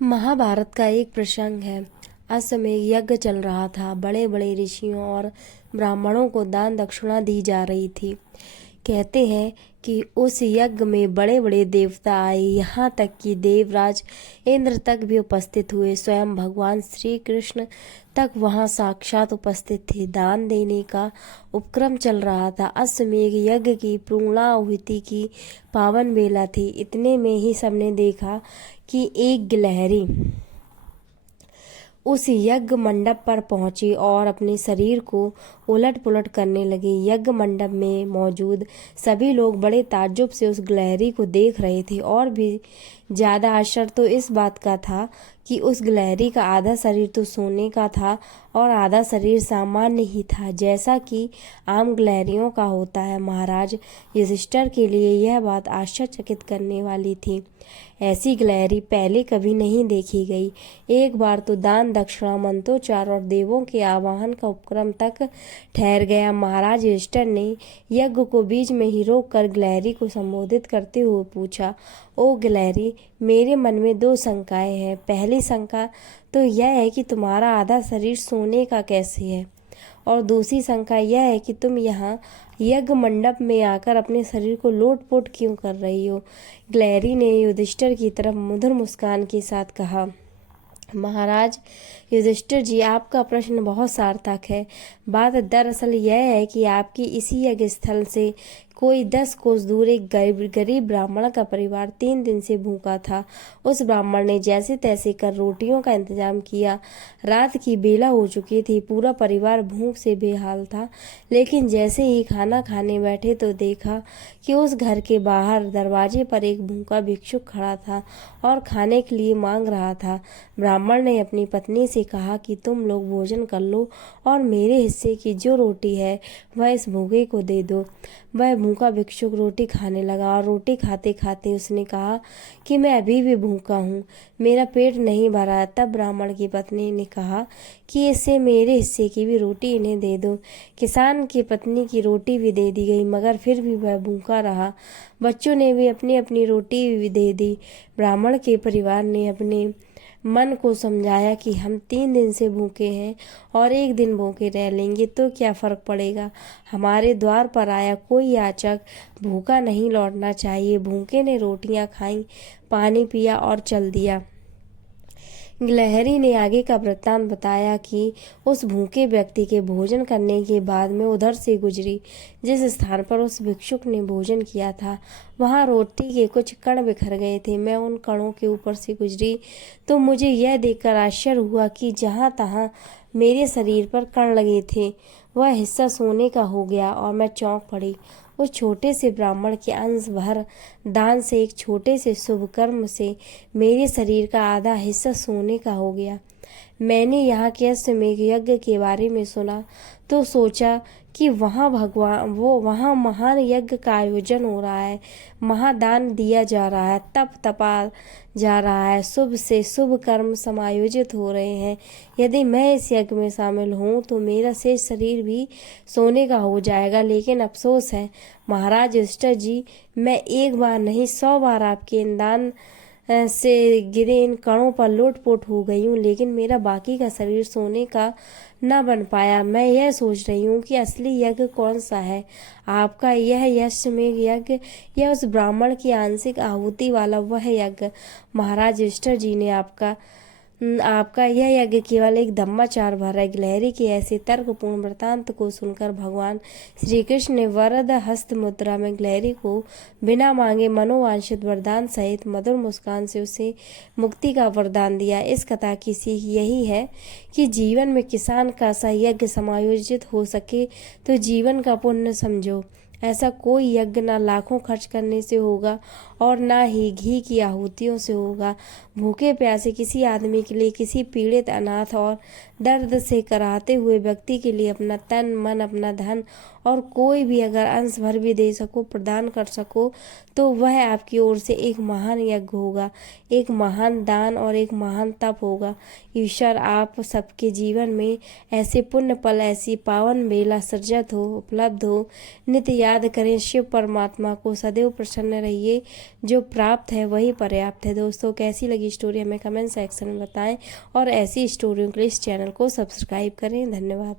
महाभारत का एक प्रसंग है। उस समय यज्ञ चल रहा था। बड़े बड़े ऋषियों और ब्राह्मणों को दान दक्षिणा दी जा रही थी। कहते हैं कि उस यज्ञ में बड़े बड़े देवता आए, यहाँ तक कि देवराज इंद्र तक भी उपस्थित हुए। स्वयं भगवान श्री कृष्ण तक वहाँ साक्षात उपस्थित थे। दान देने का उपक्रम चल रहा था। अश्वमेध यज्ञ की पूर्णाहुति की पावन बेला थी। इतने में ही सबने देखा कि एक गिलहरी उस यज्ञ मंडप पर पहुंची और अपने शरीर को उलट पुलट करने लगी। यज्ञ मंडप में मौजूद सभी लोग बड़े ताज्जुब से उस गिलहरी को देख रहे थे। और भी ज्यादा आश्चर्य तो इस बात का था कि उस गिलहरी का आधा शरीर तो सोने का था और आधा शरीर सामान्य ही था, जैसा कि आम गिलहरियों का होता है। महाराज युधिष्ठिर के लिए यह बात आश्चर्यचकित करने वाली थी। ऐसी गिलहरी पहले कभी नहीं देखी गई। एक बार तो दान दक्षिणा मंत्रोच्चार और देवों के आवाहन का उपक्रम तक ठहर गया। महाराज युधिष्ठिर ने यज्ञ को बीच में ही रोक कर गिलहरी को संबोधित करते हुए पूछा, ओ गिलहरी, मेरे मन में दो शंकाएं हैं। पहली शंका तो यह है कि तुम्हारा आधा शरीर सोने का कैसे है, और दूसरी शंका यह है कि तुम यहाँ यज्ञ मंडप में आकर अपने शरीर को लोटपोट क्यों कर रही हो। गिलहरी ने युधिष्ठिर की तरफ मधुर मुस्कान के साथ कहा, महाराज युधिष्ठिर जी, आपका प्रश्न बहुत सार्थक है। बात दरअसल यह है कि आपकी इसी यज्ञ स्थल से कोई 10 कोस दूर एक गरीब ब्राह्मण का परिवार 3 दिन से भूखा था। उस ब्राह्मण ने जैसे तैसे कर रोटियों का इंतजाम किया। रात की बेला हो चुकी थी। पूरा परिवार भूख से बेहाल था। लेकिन जैसे ही खाना खाने बैठे तो देखा कि उस घर के बाहर दरवाजे पर एक भूखा भिक्षुक खड़ा था और खाने के लिए मांग रहा था। ब्राह्मण ने अपनी पत्नी से कहा कि तुम लोग भोजन कर लो और मेरे हिस्से की जो रोटी है वह इस भूखे को दे दो। वह भूखा भिक्षुक रोटी खाने लगा और रोटी खाते खाते उसने कहा कि मैं अभी भी भूखा हूँ, मेरा पेट नहीं भरा है। तब ब्राह्मण की पत्नी ने कहा कि इससे मेरे हिस्से की भी रोटी इन्हें दे दो। किसान की पत्नी की रोटी भी दे दी गई, मगर फिर भी वह भूखा रहा। बच्चों ने भी अपनी अपनी रोटी भी दे दी। ब्राह्मण के परिवार ने अपने मन को समझाया कि हम 3 दिन से भूखे हैं और एक दिन भूखे रह लेंगे तो क्या फर्क पड़ेगा। हमारे द्वार पर आया कोई याचक भूखा नहीं लौटना चाहिए। भूखे ने रोटियां खाईं, पानी पिया और चल दिया। गिलहरी ने आगे का वृत्तांत बताया कि उस भूखे व्यक्ति के भोजन करने के बाद मैं उधर से गुजरी। जिस स्थान पर उस भिक्षुक ने भोजन किया था वहां रोटी के कुछ कण बिखर गए थे। मैं उन कणों के ऊपर से गुजरी तो मुझे यह देखकर आश्चर्य हुआ कि जहां तहां मेरे शरीर पर कण लगे थे वह हिस्सा सोने का हो गया और मैं चौंक पड़ी। उस छोटे से ब्राह्मण के अंश भर दान से, एक छोटे से शुभ कर्म से मेरे शरीर का आधा हिस्सा सोने का हो गया। मैंने यहाँ के अश्वमेध यज्ञ के बारे में सुना तो सोचा कि वहाँ महान यज्ञ का आयोजन हो रहा है, महादान दिया जा रहा है, तप तपा जा रहा है, शुभ से शुभ कर्म समायोजित हो रहे हैं। यदि मैं इस यज्ञ में शामिल हूँ तो मेरा शेष शरीर भी सोने का हो जाएगा। लेकिन अफसोस है महाराज युधिष्ठिर जी, मैं एक बार नहीं 100 बार आपके इन दान से गिरे इन कणों पर लोटपोट हो गई हूँ, लेकिन मेरा बाकी का शरीर सोने का न बन पाया। मैं यह सोच रही हूँ कि असली यज्ञ कौन सा है, आपका यह अश्वमेध यज्ञ या उस ब्राह्मण की आंशिक आहुति वाला वह यज्ञ। महाराज युधिष्ठिर जी ने आपका यह यज्ञ केवल एक धम्माचार भर है। गिलहरी के ऐसे तर्कपूर्ण वृत्तांत को सुनकर भगवान श्री कृष्ण ने वरद हस्त मुद्रा में गिलहरी को बिना मांगे मनोवांछित वरदान सहित मधुर मुस्कान से उसे मुक्ति का वरदान दिया। इस कथा की सीख यही है कि जीवन में किसान का सा यज्ञ समायोजित हो सके तो जीवन का पुण्य समझो। ऐसा कोई यज्ञ ना लाखों खर्च करने से होगा और ना ही घी की आहुतियों से होगा। भूखे प्यासे किसी आदमी के लिए, किसी पीड़ित अनाथ और दर्द से कराहते हुए व्यक्ति के लिए अपना तन मन, अपना धन और कोई भी अगर अंश भर भी दे सको, प्रदान कर सको, तो वह आपकी ओर से एक महान यज्ञ होगा, एक महान दान और एक महान तप होगा। ईश्वर आप सबके जीवन में ऐसे पुण्य पल, ऐसी पावन बेला सृजित हो, उपलब्ध हो, नित्य याद याद करें शिव परमात्मा को, सदैव प्रसन्न रहिए, जो प्राप्त है वही पर्याप्त है। दोस्तों कैसी लगी स्टोरी हमें कमेंट सेक्शन में बताएं और ऐसी स्टोरियों के लिए इस चैनल को सब्सक्राइब करें। धन्यवाद।